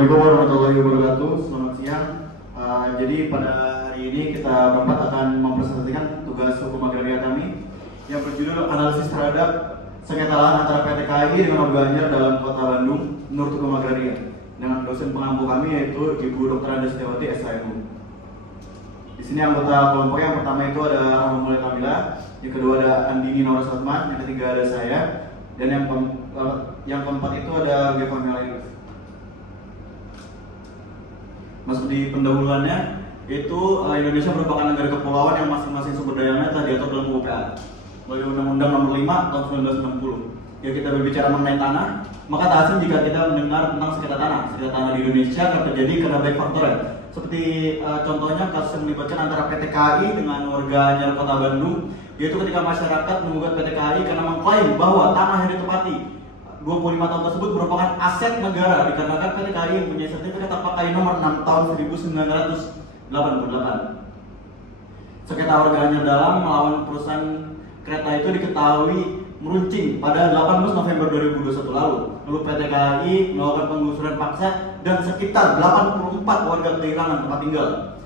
Assalamualaikum warahmatullahi wabarakatuh. Selamat siang. Jadi pada hari ini kita berempat akan mempresentasikan tugas hukum agraria kami yang berjudul analisis terhadap sengketa lahan antara PT KAI dengan warga Anjar dalam Kota Bandung menurut hukum agraria dengan dosen pengampu kami yaitu Ibu Dr. Anda Setiawati SHMU. Di sini anggota kelompok yang pertama itu ada Rahma Kamila, yang kedua ada Andini Nora Satman, yang ketiga ada saya, dan yang keempat itu ada Geva Melaius. Masuk di pendahuluannya, itu Indonesia merupakan negara kepulauan yang masing-masing sumber dayanya telah diatur dalam UU PA melalui Undang-Undang Nomor 5 Tahun 1960. Ya, kita berbicara mengenai tanah, maka tak asing jika kita mendengar tentang sengketa tanah. Sengketa tanah di Indonesia akan terjadi karena banyak faktor ya. Seperti contohnya kasus yang melibatkan antara PT KAI dengan warga Anjar Kota Bandung, yaitu ketika masyarakat menggugat PT KAI karena mengklaim bahwa tanah yang ditempati 25 tahun tersebut merupakan aset negara dikarenakan PT KAI mempunyai sertifikat Tapak KAI nomor 6 tahun 1988. Sengketa warga Anjar Dalam melawan perusahaan kereta itu diketahui meruncing pada 18 November 2021 lalu. Lalu PT KAI melakukan penggusuran paksa dan sekitar 84 warga kehilangan tempat tinggal.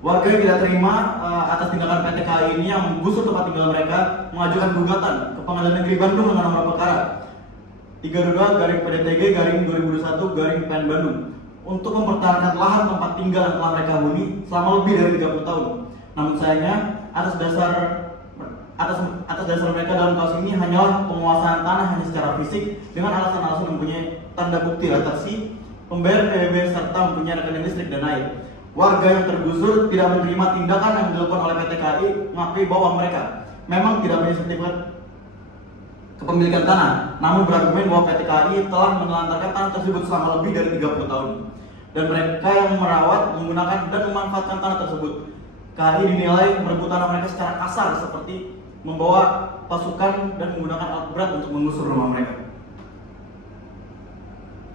Warga yang tidak terima atas tindakan PT KAI ini yang menggusur tempat tinggal mereka mengajukan gugatan ke Pengadilan Negeri Bandung dengan nomor perkara 32/PDTG/2021/PN Bandung untuk mempertahankan lahan tempat tinggal yang telah mereka huni selama lebih dari 30 tahun. Namun sayangnya atas dasar mereka dalam kasus ini hanyalah penguasaan tanah hanya secara fisik dengan alasan-alasan mempunyai tanda bukti latarsi, pembayaran PBB serta mempunyai rekening listrik dan air. Warga yang tergusur tidak menerima tindakan yang dilakukan oleh PT KAI mengakui bahwa mereka memang tidak punya sertifikat kepemilikan tanah, namun berargumen bahwa PT KAI telah menelantarkan tanah tersebut selama lebih dari 30 tahun dan mereka yang merawat, menggunakan dan memanfaatkan tanah tersebut. KAI dinilai merebut tanah mereka secara kasar seperti membawa pasukan dan menggunakan alat berat untuk mengusur rumah mereka.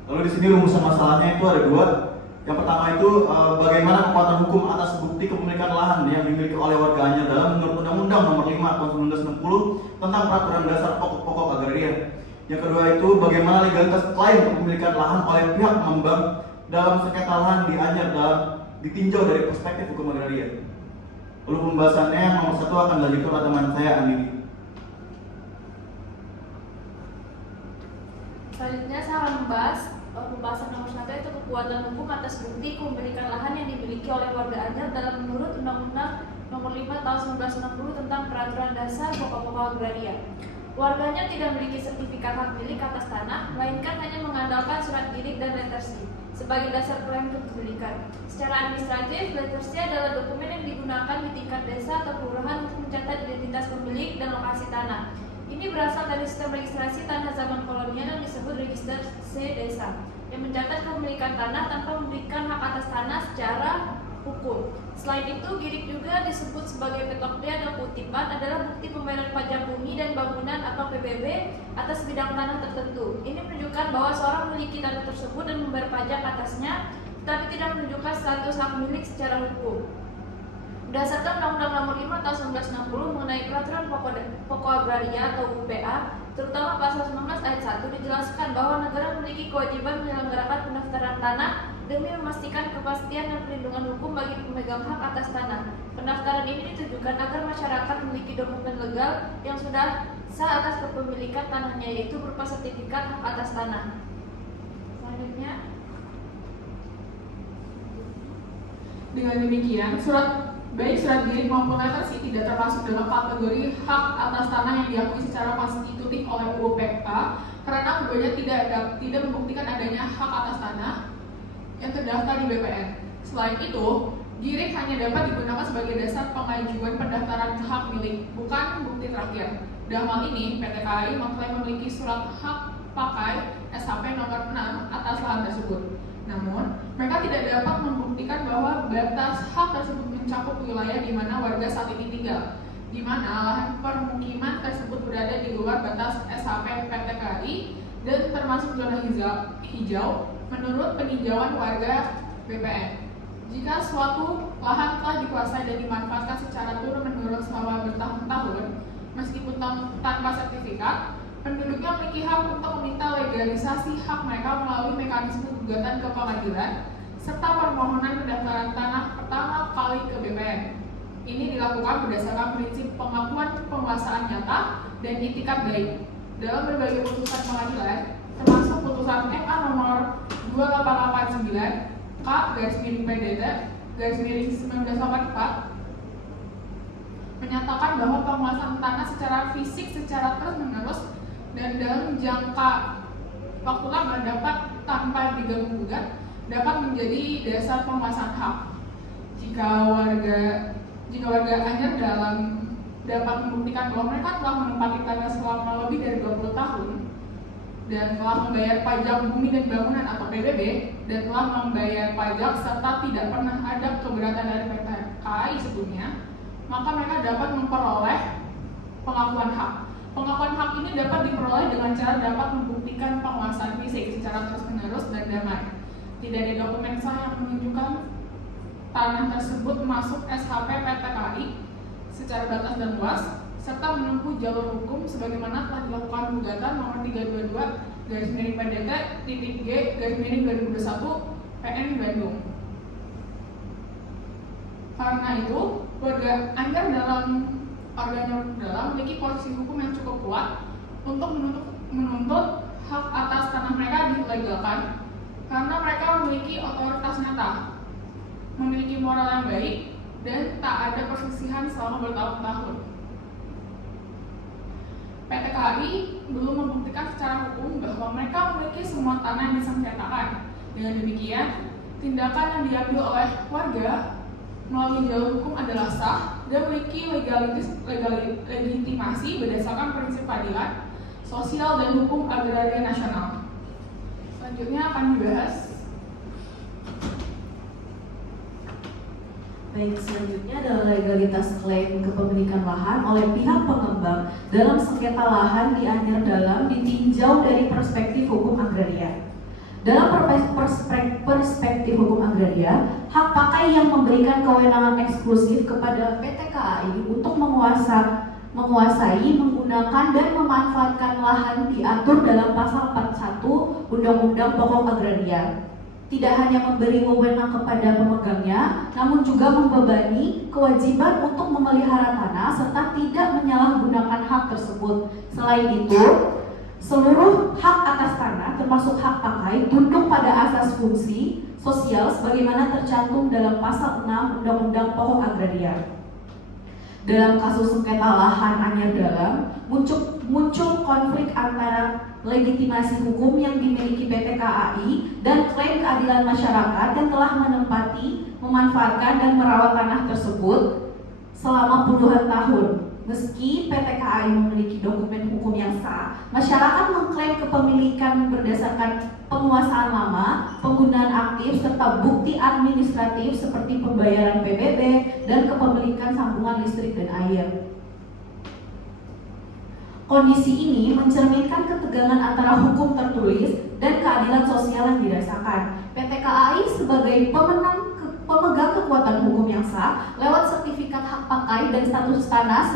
Lalu di sini rumusan masalahnya itu ada dua. Yang pertama itu bagaimana kekuatan hukum atas bukti kepemilikan lahan yang dimiliki oleh warga Anjar Dalam menurut Undang-Undang Nomor 5 Tahun 1960 tentang Peraturan Dasar Pokok-Pokok Agraria. Yang kedua itu bagaimana legalitas klaim kepemilikan lahan oleh pihak pengembang dalam sengketa lahan di Anjar Dalam ditinjau dari perspektif hukum agraria. Lalu pembahasannya yang nomor satu akan dilanjutkan oleh teman saya Andini. Selanjutnya saya akan membahas pembahasan nomor 1 yaitu kekuatan hukum atas bukti kepemilikan lahan yang dimiliki oleh warga Anjar dalam menurut Undang-Undang Nomor 5 Tahun 1960 tentang Peraturan Dasar Pokok-Pokok Agraria. Warganya tidak memiliki sertifikat hak milik atas tanah, melainkan hanya mengandalkan surat girik dan letter C sebagai dasar klaim kepemilikan. Secara administratif, letter C adalah dokumen yang digunakan di tingkat desa atau kelurahan untuk mencatat identitas pemilik dan lokasi tanah. Ini berasal dari sistem registrasi tanah zaman kolonial yang disebut Register C Desa, yang mencatat kepemilikan tanah tanpa memberikan hak atas tanah secara hukum. Selain itu, girik juga disebut sebagai petok D atau kutipan adalah bukti pembayaran pajak bumi dan bangunan atau PBB atas bidang tanah tertentu. Ini menunjukkan bahwa seorang memiliki tanah tersebut dan membayar pajak atasnya, tetapi tidak menunjukkan status hak milik secara hukum. Berdasarkan Undang-Undang Nomor 5 Tahun 1960 mengenai Peraturan Pokok Agraria atau UPA, terutama Pasal 19 Ayat 1 dijelaskan bahwa negara memiliki kewajiban menyelenggarakan pendaftaran tanah demi memastikan kepastian dan perlindungan hukum bagi pemegang hak atas tanah. Pendaftaran ini ditujukan agar masyarakat memiliki dokumen legal yang sudah sah atas kepemilikan tanahnya, yaitu berupa sertifikat hak atas tanah. Selanjutnya, dengan demikian, baik surat girik maupun letter C tidak termasuk dalam kategori hak atas tanah yang diakui secara konstitutif oleh UU PKA karena keduanya tidak membuktikan adanya hak atas tanah yang terdaftar di BPN. Selain itu, girik hanya dapat digunakan sebagai dasar pengajuan pendaftaran hak milik, bukan bukti terakhir. Dalam hal ini, PT KAI mengklaim memiliki surat hak pakai SHP nomor 6 atas lahan tersebut. Namun, mereka tidak dapat membuktikan bahwa batas hak tersebut mencakup wilayah di mana warga saat ini tinggal, di mana lahan permukiman tersebut berada di luar batas SHP PT KAI dan termasuk zona hijau menurut peninjauan warga BPN. Jika suatu lahan telah dikuasai dan dimanfaatkan secara turun-menurun selama bertahun-tahun, meskipun tanpa sertifikat, Penduduknya memiliki hak untuk meminta legalisasi hak mereka melalui mekanisme gugatan ke pengadilan serta permohonan pendaftaran tanah pertama kali ke BPN. Ini dilakukan berdasarkan prinsip pengakuan penguasaan nyata dan itikat baik. Dalam berbagai putusan pengadilan, termasuk putusan MA nomor 2889 K/PDT/1984 menyatakan bahwa penguasaan tanah secara fisik secara terus-menerus dan dalam jangka waktu lama dapat tanpa diganggu gugat dapat menjadi dasar penguasaan hak. Jika warga Anyer dapat membuktikan bahwa mereka telah menempati tanah selama lebih dari 20 tahun dan telah membayar pajak bumi dan bangunan atau PBB dan telah membayar pajak serta tidak pernah ada keberatan dari PT KAI sebelumnya, maka mereka dapat memperoleh pengakuan hak. Pengakuan hak ini dapat diperoleh dengan cara dapat membuktikan penguasaan fisik secara terus-menerus dan damai. Tidak ada dokumen sah yang menunjukkan tanah tersebut masuk SHP PT KAI secara batas dan luas, serta menempuh jalur hukum sebagaimana telah dilakukan gugatan nomor 322/PDT-G/2021 PN Bandung. Karena itu, warga Anyer dalam memiliki posisi hukum yang cukup kuat untuk menuntut hak atas tanah mereka dilegalkan karena mereka memiliki otoritas nyata, memiliki moral yang baik, dan tak ada perselisihan selama bertahun-tahun. PT KAI belum membuktikan secara hukum bahwa mereka memiliki semua tanah yang disengketakan. Dengan demikian, tindakan yang diambil oleh warga melalui jalur hukum adalah sah dan memiliki legitimasi berdasarkan prinsip keadilan sosial dan hukum agraria nasional. Selanjutnya akan dibahas. Baik, selanjutnya adalah legalitas klaim kepemilikan lahan oleh pihak pengembang dalam sengketa lahan di Anyer Dalam ditinjau dari perspektif hukum agraria. Dalam perspektif hukum agraria, hak pakai yang memberikan kewenangan eksklusif kepada PT KAI untuk menguasai, menggunakan, dan memanfaatkan lahan diatur dalam pasal 41 Undang-Undang Pokok Agraria. Tidak hanya memberi wewenang kepada pemegangnya, namun juga membebani kewajiban untuk memelihara tanah serta tidak menyalahgunakan hak tersebut. Selain itu, seluruh hak atas tanah termasuk hak pakai tunduk pada asas fungsi sosial sebagaimana tercantum dalam pasal 6 Undang-Undang Pokok Agraria. Dalam kasus sengketa lahan Anyer Dalam, muncul konflik antara legitimasi hukum yang dimiliki PT KAI dan klaim keadilan masyarakat yang telah menempati, memanfaatkan, dan merawat tanah tersebut selama puluhan tahun. Meski PT KAI memiliki dokumen hukum yang sah, masyarakat mengklaim kepemilikan berdasarkan penguasaan lama, penggunaan aktif, serta bukti administratif seperti pembayaran PBB dan kepemilikan sambungan listrik dan air. Kondisi ini mencerminkan ketegangan antara hukum tertulis dan keadilan sosial yang dirasakan. PT KAI sebagai pemegang kekuatan hukum yang sah lewat sertifikat hak pakai dan status tanah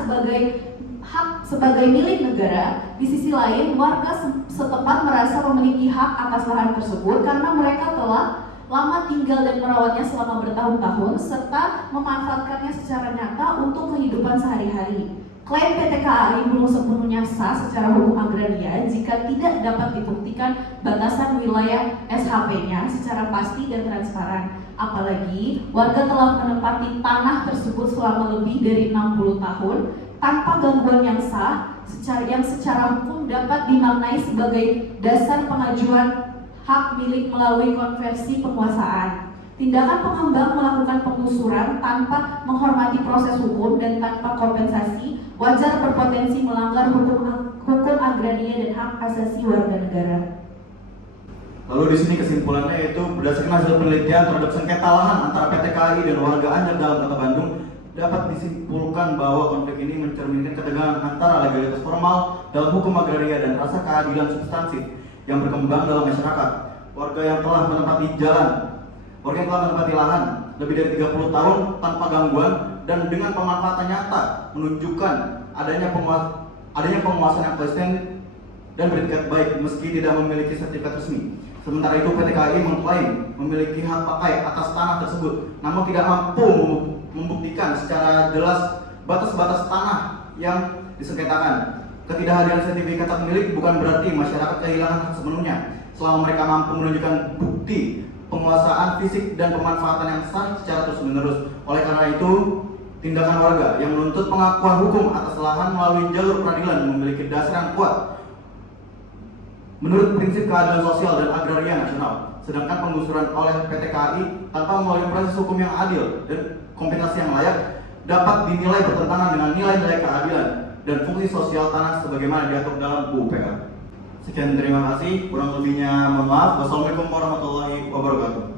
sebagai milik negara. Di sisi lain, warga setempat merasa memiliki hak atas lahan tersebut karena mereka telah lama tinggal dan merawatnya selama bertahun-tahun serta memanfaatkannya secara nyata untuk kehidupan sehari-hari. Klaim PT KAI belum sepenuhnya sah secara hukum agraria jika tidak dapat dibuktikan batasan wilayah SHP-nya secara pasti dan transparan. Apalagi warga telah menempati tanah tersebut selama lebih dari 60 tahun tanpa gangguan yang sah, yang secara hukum dapat dimaknai sebagai dasar pengajuan hak milik melalui konversi penguasaan. Tindakan pengembang melakukan penggusuran tanpa menghormati proses hukum dan tanpa kompensasi wajar berpotensi melanggar hukum agraria dan hak asasi warga negara. Lalu di sini kesimpulannya yaitu berdasarkan hasil penelitian terhadap sengketa lahan antara PT KAI dan warga Anyer Dalam Kota Bandung, dapat disimpulkan bahwa konflik ini mencerminkan ketegangan antara legalitas formal dalam hukum agraria dan rasa keadilan substansif yang berkembang dalam masyarakat. Warga yang telah menempati lahan lebih dari 30 tahun tanpa gangguan dan dengan pemanfaatan nyata menunjukkan adanya penguasaan yang konsisten dan beretikat baik meski tidak memiliki sertifikat resmi. Sementara itu PT KAI mengklaim memiliki hak pakai atas tanah tersebut, namun tidak mampu membuktikan secara jelas batas-batas tanah yang disengketakan. Ketidakhadiran sertifikat hak milik bukan berarti masyarakat kehilangan hak sepenuhnya selama mereka mampu menunjukkan bukti penguasaan fisik dan pemanfaatan yang sah secara terus-menerus. Oleh karena itu, tindakan warga yang menuntut pengakuan hukum atas lahan melalui jalur peradilan memiliki dasar yang kuat menurut prinsip keadilan sosial dan agraria nasional. Sedangkan penggusuran oleh PT KAI tanpa melalui proses hukum yang adil dan kompensasi yang layak dapat dinilai bertentangan dengan nilai-nilai keadilan dan fungsi sosial tanah sebagaimana diatur dalam UU-PK. Sekian, terima kasih. Kurang lebihnya mohon maaf. Wassalamualaikum warahmatullahi wabarakatuh.